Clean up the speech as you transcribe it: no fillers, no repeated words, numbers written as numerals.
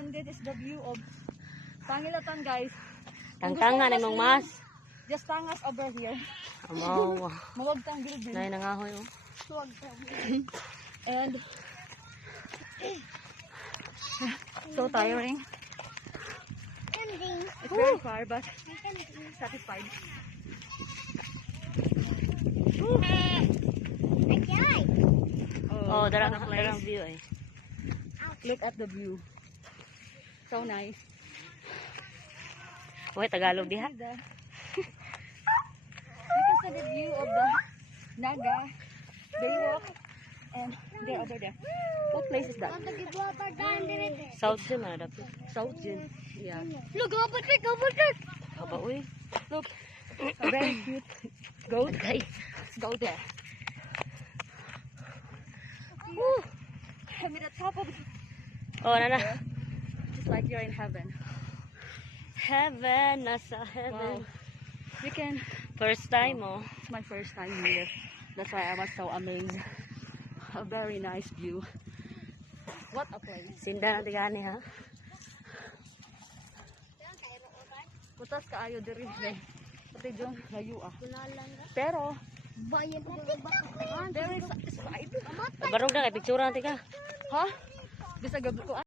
And this is the view of Tangilatan, guys. Tangtangan imong mas. Just tangas over here. Amaw. Mawag tang building. Nay nangahoy oh. And so tiring. It's very far, but satisfied. Oh, darang what a place. darang view eh. Look at the view. So nice. Uy, Tagalog diha. You can see the view of the Naga Baywalk, and they're over there. What place is that? South Jim na dapat. South Gin. Yeah. Look, over there. Aba uy. Look, a very cute goat. Guys. Let's go there. Woo! I'm at the top of it. Oh, nana. Just like you're in heaven. Heaven, nasa heaven. Wow. You can. First time oh. It's my first time here. That's why I was so amazed. A very nice view. What a place. Sinda na tigani ha. Putas kaayo diri day. Pati dyan layo ah. Pero very satisfied. Barong na kay picture na tika. Ha? Bisa gabi ko